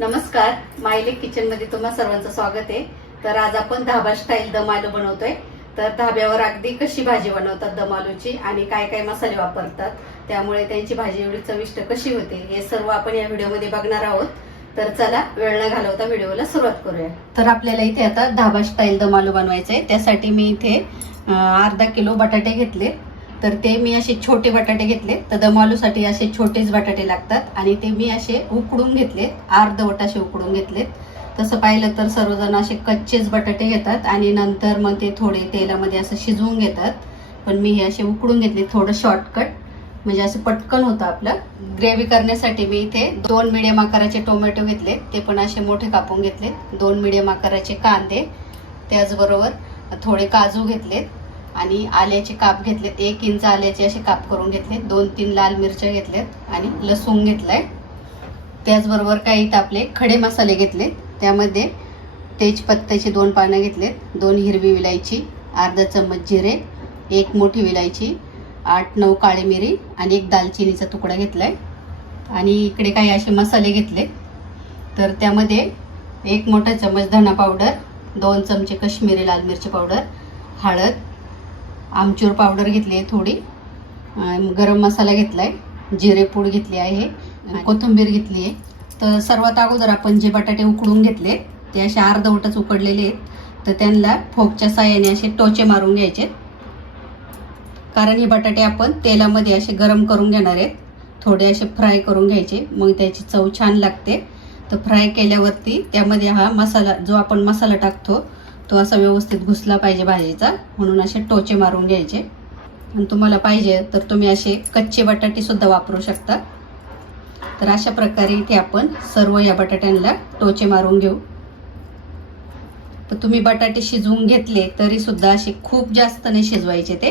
नमस्कार मायलेक किचनमध्ये तुम्हा सर्वांचं स्वागत आहे. तर आज आपण धाबा स्टाईल दम आलू बनवतोय. तर धाब्यावर अगदी कशी भाजी बनवतात दम आलूची आणि काय काय मसाले वापरतात त्यामुळे त्यांची भाजी एवढी चविष्ट कशी होते हे सर्व आपण या व्हिडिओमध्ये बघणार आहोत. तर चला वेळ न घालवता व्हिडिओला सुरुवात करूया. तर आपल्याला इथे आता धाबा स्टाईल दम आलू बनवायचे आहे त्यासाठी मी इथे अर्धा किलो बटाटे घेतले. तर ते मी असे छोटे बटाटे घेतले. तर दमालूसाठी असे छोटेच बटाटे लागतात. आणि ते मी असे उकडून घेतले. अर्धवट असे उकडून घेतलेत तसं पाहिलं तर सर्वजण असे कच्चेच बटाटे घेतात. आणि नंतर मग ते थोडे तेलामध्ये असं शिजवून घेतात. पण मी हे असे उकडून घेतले. थोडं शॉर्टकट म्हणजे असं पटकन होतं आपलं. ग्रेव्ही करण्यासाठी मी इथे दोन मिडियम आकाराचे टोमॅटो घेतले. ते पण असे मोठे कापून घेतले. दोन मिडियम आकाराचे कांदे. त्याचबरोबर थोडे काजू घेतलेत आणि आल्याचे काप घेतलेत. एक इंच आल्याचे असे काप करून घेतले दोन तीन लाल मिरच्या घेतल्यात आणि लसूण घेतलाय. त्याचबरोबर काही इथं आपले खडे मसाले घेतले त्यामध्ये तेजपत्त्याची दोन पानं घेतलेत. दोन हिरवी विलायची अर्धा चम्मच जिरे एक मोठी विलायची आठ नऊ काळी मिरी आणि एक दालचिनीचा तुकडा घेतलाय. आणि इकडे काही असे मसाले घेतले तर त्यामध्ये एक मोठा चम्मच धना पावडर दोन चमचे कश्मीरी लाल मिरची पावडर हळद आमचूर पावडर घेतली आहे थोडी. गरम मसाला घेतला आहे जिरेपूड घेतली आहे कोथिंबीर घेतली आहे. तर सर्वात अगोदर आपण जे बटाटे उकडून घेतले ते असे अर्धवटच उकडलेले आहेत. तर त्यांना फोकच्या साह्याने असे टोचे मारून घ्यायचे कारण हे बटाटे आपण तेलामध्ये असे गरम करून घेणार आहेत. थोडे असे फ्राय करून घ्यायचे. मग त्याची चव छान लागते. तर फ्राय केल्यावरती त्यामध्ये हा मसाला जो आपण मसाला टाकतो तो असा व्यवस्थित घुसला पाहिजे भाजीचा म्हणून असे टोचे मारून घ्यायचे. आणि तुम्हाला पाहिजे तर तुम्ही असे कच्चे बटाटे सुद्धा वापरू शकता. तर अशा प्रकारे इथे आपण सर्व या बटाट्यांना टोचे मारून घेऊ. तर तुम्ही बटाटे शिजवून घेतले तरी सुद्धा असे खूप जास्त नाही शिजवायचे ते.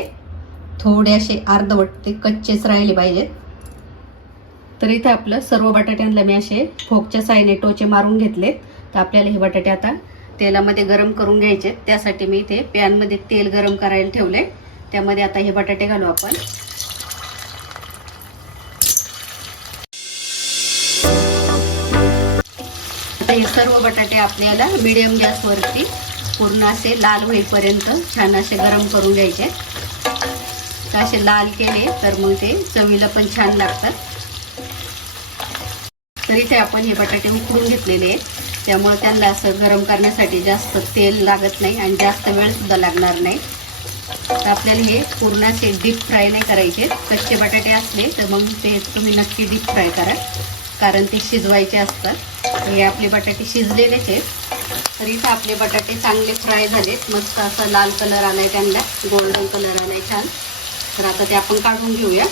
थोडे असे अर्धवट ते कच्चेच राहिले पाहिजेत. तर इथे आपलं सर्व बटाट्यांना मी असे फोकच्या साईने टोचे मारून घेतले तर आपल्याला हे बटाटे आता तेलामध्ये गरम करून घ्यायचे. त्यासाठी मी इथे पॅनमध्ये तेल गरम करायला ठेवले त्यामध्ये आता हे बटाटे घालू आपण. आता हे सर्व बटाटे आपल्याला मिडियम गॅसवरती पूर्ण असे लाल होईपर्यंत छान असे गरम करून घ्यायचे. असे लाल केले तर मग ते चवीला पण छान लागतात. तर इथे आपण हे बटाटे उकडून घेतलेले आहेत. त्यामुळे त्यांना असं गरम करण्यासाठी जास्त तेल लागत नाही आणि जास्त वेळसुद्धा लागणार नाही. तर आपल्याला हे पूर्ण असे डीप फ्राय नाही करायचे. कच्चे बटाटे असले तर मग ते तुम्ही नक्की डीप फ्राय करा. कारण ते शिजवायचे असतात. हे आपले बटाटे शिजलेलेच आहेत. तर इथं आपले बटाटे चांगले फ्राय झालेत. मस्त असं लाल कलर आलाय त्यांना. गोल्डन कलर आलाय छान. तर आता ते आपण काढून घेऊया.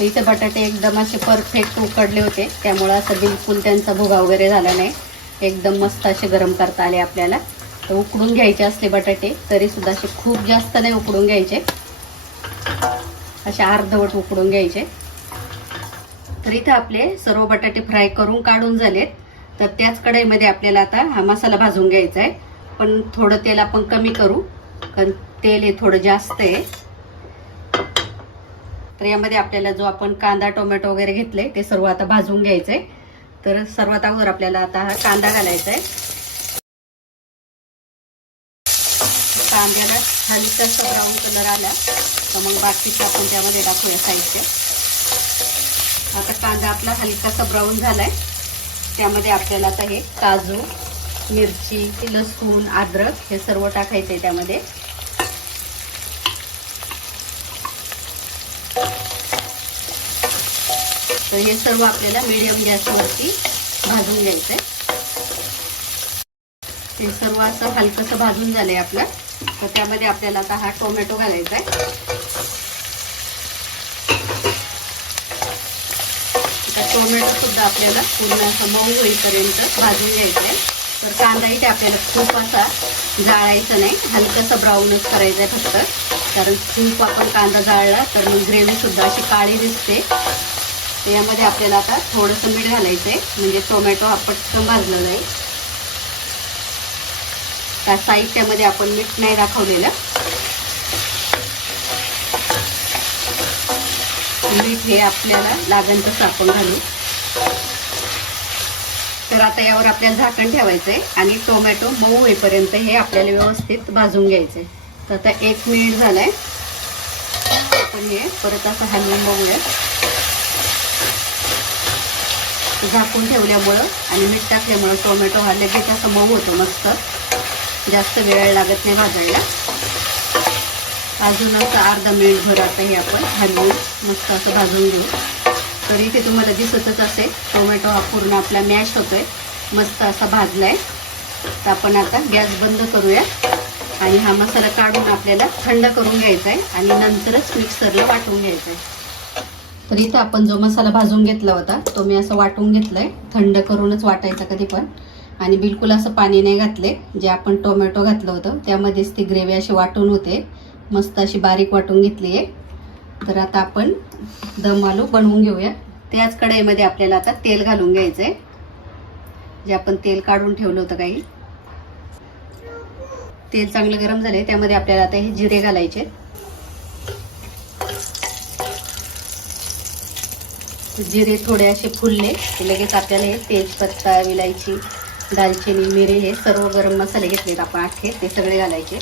इथे बटाटे एकदम असे परफेक्ट उकडले होते. त्यामुळं असं बिलकुल त्यांचा भुगा वगैरे झाला नाही. एकदम मस्त असे गरम करता आले आपल्याला. तर उकडून घ्यायचे असले बटाटे तरीसुद्धा असे खूप जास्त नाही उकडून घ्यायचे. असे अर्धवट उकडून घ्यायचे. तर इथं आपले सर्व बटाटे फ्राय करून काढून झालेत. तर त्याच कढईमध्ये आपल्याला आता हा मसाला भाजून घ्यायचा आहे. पण थोडं तेल आपण कमी करू कारण तेल हे थोडं जास्त आहे. तर यामध्ये आपल्याला जो आपण कांदा टोमॅटो वगैरे घेतले ते सर्व आता भाजून घ्यायचं. आहे तर सर्वात अगोदर आपल्याला आता हा कांदा घालायचा आहे. कांद्याला हलकासा ब्राऊन कलर आला. तर मग बाकीचं आपण त्यामध्ये टाकूया साहित्य. आता कांदा आपला हलकासा ब्राऊन झालाय. त्यामध्ये आपल्याला आता हे काजू मिरची लसूण अद्रक हे सर्व टाकायचं आहे त्यामध्ये. तर हे सर्व आपल्याला मीडियम गॅसवरती भाजून घ्यायचं आहे ते सर्व असं हलकंसं भाजून झालंय आपलं. तर त्यामध्ये आपल्याला आता हा टोमॅटो घालायचा आहे टोमॅटो सुद्धा आपल्याला पूर्ण असं मऊ होईपर्यंत भाजून घ्यायचं आहे तर कांदा इथे आपल्याला खूप असा जाळायचा नाही. हलकंसं ब्राऊनच करायचं आहे फक्त. कारण खूप आपण कांदा जाळला तर मग ग्रेव्हीसुद्धा अशी काळी दिसते. तर यामध्ये आपल्याला आता थोडंसं मीठ घालायचं आहे म्हणजे टोमॅटो हा पटकन भाजला जाईल त्या साहित्यामध्ये आपण मीठ नाही दाखवलेलं. मीठ हे आपल्याला लागण तसं आपण घालू. तर आता यावर आपल्याला झाकण ठेवायचं आहे आणि टोमॅटो मऊ होईपर्यंत हे आपल्याला व्यवस्थित भाजून घ्यायचं आहे तर आता एक मिनिट झालाय. आपण हे परत असं हलवून बघूया झाकून ठेवल्यामुळं आणि मीठ टाकल्यामुळं टोमॅटो हा लगेच असं मऊ होतो मस्त. जास्त वेळ लागत नाही भाजायला. अजून असं अर्धा मिनिटभर आता हे आपण हलवून मस्त असं भाजून घेऊ. तर इथे तुम्हाला दिसतच असेल टोमॅटो हा पूर्ण आपला मॅश होतोय. मस्त असा भाजलाय. तर आपण आता गॅस बंद करूया. आणि हा मसाला काढून आपल्याला थंड करून घ्यायचा आहे आणि नंतरच मिक्सरला वाटून घ्यायचा आहे तर इथं आपण जो मसाला भाजून घेतला होता तो मी असं वाटून घेतलाय. थंड करूनच वाटायचा कधी पण. आणि बिलकुल असं पाणी नाही घातले. जे आपण टोमॅटो घातलं होतं त्यामध्येच ती ग्रेव्ही अशी वाटून होते. मस्त अशी बारीक वाटून घेतली आहे. तर आता आपण दम आलू बनवून घेऊया. त्याच कढईमध्ये आपल्याला आता तेल घालून घ्यायचं आहे जे आपण तेल काढून ठेवलं होतं काही. तेल चांगलं गरम झाले त्यामध्ये आपल्याला आता हे जिरे घालायचे. जिरे थोडे असे फुलले की लगेच आपल्याला हे तेजपत्ता विलायची दालचिनी मिरे हे सर्व गरम मसाले घेतलेत आपण अख्खे ते सगळे घालायचे.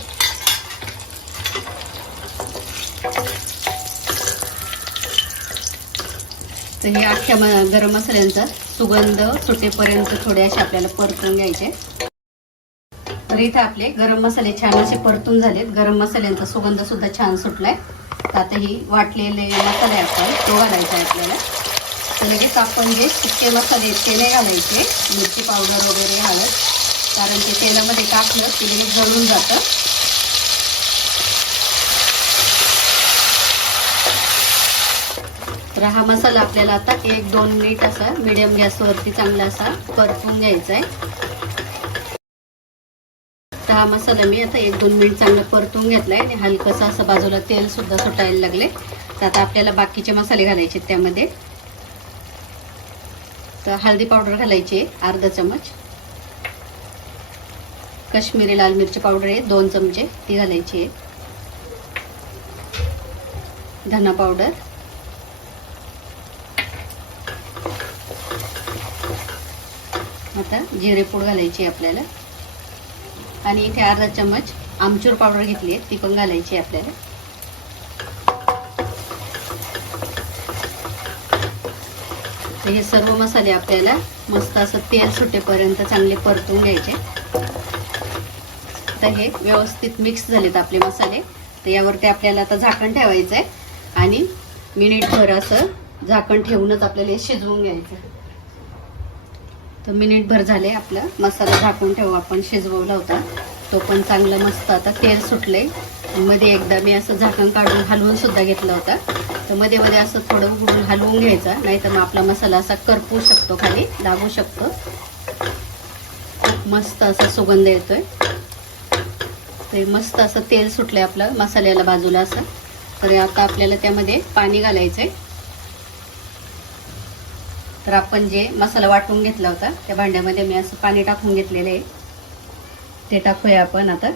तर हे अख्ख्या म- गरम मसाल्यांचा सुगंध सुटेपर्यंत थोडे असे आपल्याला परतून घ्यायचे. तर इथे आपले गरम मसाले छान असे परतून झालेत. गरम मसाल्यांचा सुगंध सुद्धा छान सुटलाय. तर आता ही वाटलेले मसाले आपण तो घालायचा आहे आपल्याला. तर लगेच आपण जे सुके मसाले ते नाही घालायचे मिरची पावडर वगैरे घालत. कारण ते तेलामध्ये टाकलं की लगेच जळून जातं. तर हा मसाला आपल्याला आता एक दोन मिनिट असा मिडियम गॅसवरती चांगला असा परतून घ्यायचा आहे तर हा मसाला मी आता एक दोन मिनिट चांगला परतून घेतलाय आणि हलकंसं असं बाजूला तेल सुद्धा सुटायला लागले तर आता आपल्याला बाकीचे मसाले घालायचे आहेत त्यामध्ये. तर हळदी पावडर घालायची आहे अर्धा चमच. काश्मीरी लाल मिरची पावडर आहे दोन चमचे ती घालायची आहे. धना पावडर. आता जिरे पूड घालायची आहे आपल्याला. आणि इथे अर्धा चमच आमचूर पावडर घेतली आहे ती पण घालायची आहे आपल्याला. तर हे सर्व मसाले आपल्याला मस्त असं तेल सुटेपर्यंत चांगले परतून घ्यायचे. तर हे व्यवस्थित मिक्स झालेत आपले मसाले. तर यावरती आपल्याला आता झाकण ठेवायचं आहे आणि मिनिटभर असं झाकण ठेवूनच आपल्याला हे शिजवून घ्यायचं तर मिनिटभर झाले आपला मसाला झाकून ठेवू. आपण शिजवला होता. तो पण चांगला मस्त आता तेल सुटले मध्ये एकदा मी असं झाकण काढून हलवून सुद्धा घेतला होता. तर मध्ये मध्ये असं थोडं उघडून हलवून घ्यायचा नाहीतर मग आपला मसाला असा करपू शकतो खाली लागू शकतो. खूप मस्त असा सुगंध येतोय. ते मस्त असं तेल सुटलंय आपलं मसाल्याला बाजूला असं. तर आता आपल्याला त्यामध्ये पाणी घालायचंय. तर आपण जे मसाला वाटून घेतला होता त्या भांड्यामध्ये मी असं पाणी टाकून घेतलेलं आहे. ते टाकूया आपण आता.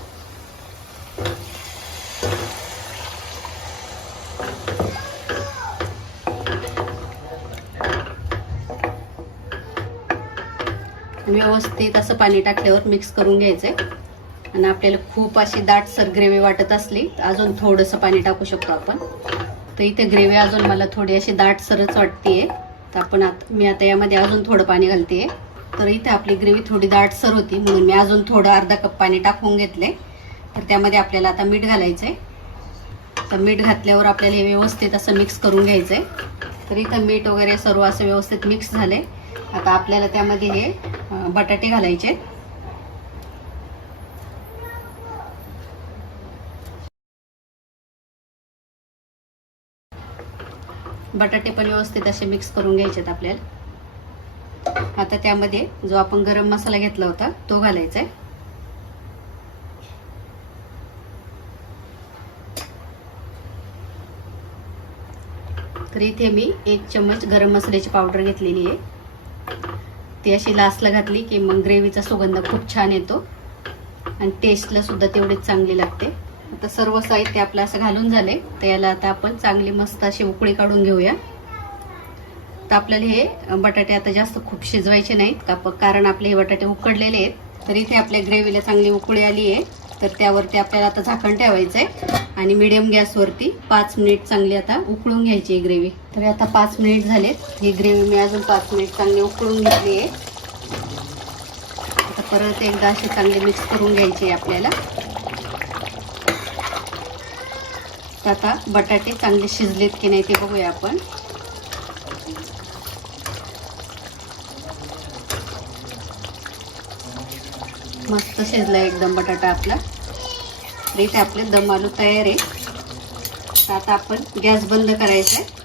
व्यवस्थित असं पाणी टाकल्यावर मिक्स करून घ्यायचंय. आणि आपल्याला खूप अशी दाटसर ग्रेव्ही वाटत असली तर अजून थोडंसं पाणी टाकू शकतो आपण. तर इथे ग्रेव्ही अजून मला थोडी अशी दाटसरच वाटतेय. तर आपण आता मी आता यामध्ये अजून थोडं पाणी घालते तर इथे आपली ग्रेव्ही थोडी दाटसर होती म्हणून मी अजून थोडं अर्धा कप पाणी टाकून घेतले. तर त्यामध्ये आपल्याला आता मीठ घालायचं आहे तर मीठ घातल्यावर आपल्याला हे व्यवस्थित असं मिक्स करून घ्यायचं आहे तर इथं मीठ वगैरे सर्व असं व्यवस्थित मिक्स झाले आता आपल्याला त्यामध्ये हे बटाटे घालायचे. आहेत. बटाटे पण व्यवस्थित असे मिक्स करून घ्यायचे आहेत आपल्याला. आता त्यामध्ये जो आपण गरम मसाला घेतला होता तो घालायचा आहे तर इथे मी एक चम्मच गरम मसाल्याची पावडर घेतलेली आहे. ती अशी लास्टला घातली की मग ग्रेव्हीचा सुगंध खूप छान येतो. आणि टेस्टला सुद्धा तेवढीच चांगली लागते. आता सर्व साहित्य आपलं असं घालून झाले तर याला आता आपण चांगली मस्त अशी उकळी काढून घेऊया. तर आपल्याला हे बटाटे आता जास्त खूप शिजवायचे नाहीत का प- कारण आपले हे बटाटे उकडलेले आहेत तर इथे आपल्या ग्रेव्हीला चांगली उकळी आली आहे. तर त्यावरती आपल्याला आता झाकण ठेवायचं आहे आणि मिडियम गॅसवरती पाच मिनिट चांगली आता उकळून घ्यायची आहे ग्रेव्ही तर आता पाच मिनिट झालेत. ही ग्रेव्ही मी अजून पाच मिनिट चांगली उकळून घेतली आहे. आता परत एकदा अशी चांगली मिक्स करून घ्यायची आहे आपल्याला. तर आता बटाटे चांगले शिजलेत की नाही ते बघूया आपण. मस्त शिजला एकदम बटाटा आपला. इथे आपले दम आलू तयार आहे. तर आता आपण गॅस बंद करायचा आहे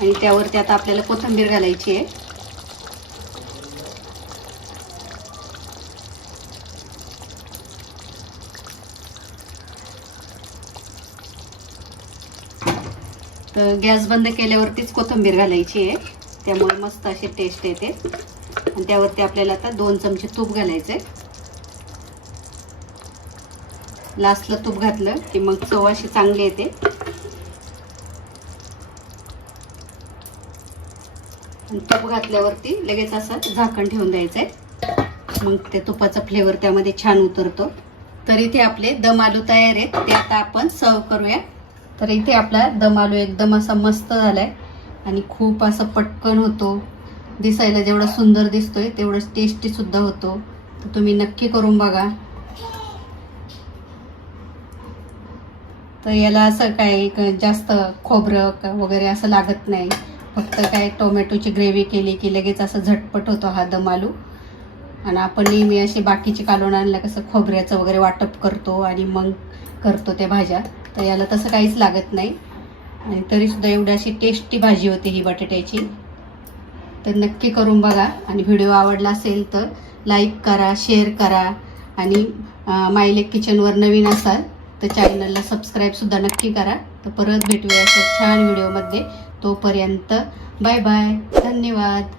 आणि त्यावरती आता आपल्याला कोथिंबीर घालायची आहे. तर गॅस बंद केल्यावरतीच कोथिंबीर घालायची आहे. त्यामुळे मस्त अशी टेस्ट येते. आणि त्यावरती आपल्याला आता दोन चमचे तूप घालायचं आहे लास्टला तूप घातलं की मग चव अशी चांगली येते. आणि तूप घातल्यावरती लगेच असं झाकण ठेवून द्यायचं आहे मग त्या तुपाचा फ्लेवर त्यामध्ये छान उतरतो. तर इथे आपले दम आलू तयार आहेत. ते आता आपण सर्व करूया. तर इथे आपला दम आलू एकदम असा मस्त झालाय. आणि खूप असं पटकन होतो. दिसायला जेवढा सुंदर दिसतोय तेवढंच टेस्टी सुद्धा होतो. तर तुम्ही नक्की करून बघा. तर याला असं काय क- जास्त खोबरं क- वगैरे असं लागत नाही. फक्त काय टोमॅटोची ग्रेव्ही केली की लगेच असं झटपट होतो हा दम आलू. आणि आपण नेहमी असे बाकीचे कालवण आणलं कसं खोबऱ्याचं वगैरे वाटप करतो आणि मग करतो त्या भाज्या. तर याला तसं काहीच लागत नाही. आणि तरीसुद्धा एवढी अशी टेस्टी भाजी होती ही बटाट्याची. तर नक्की करून बघा. आणि व्हिडिओ आवडला असेल तर लाईक करा शेअर करा. आणि मायलेक किचनवर नवीन असाल तर चॅनलला सबस्क्राईबसुद्धा नक्की करा. तर परत भेटूया अशा छान व्हिडिओमध्ये. तोपर्यंत बाय बाय. धन्यवाद.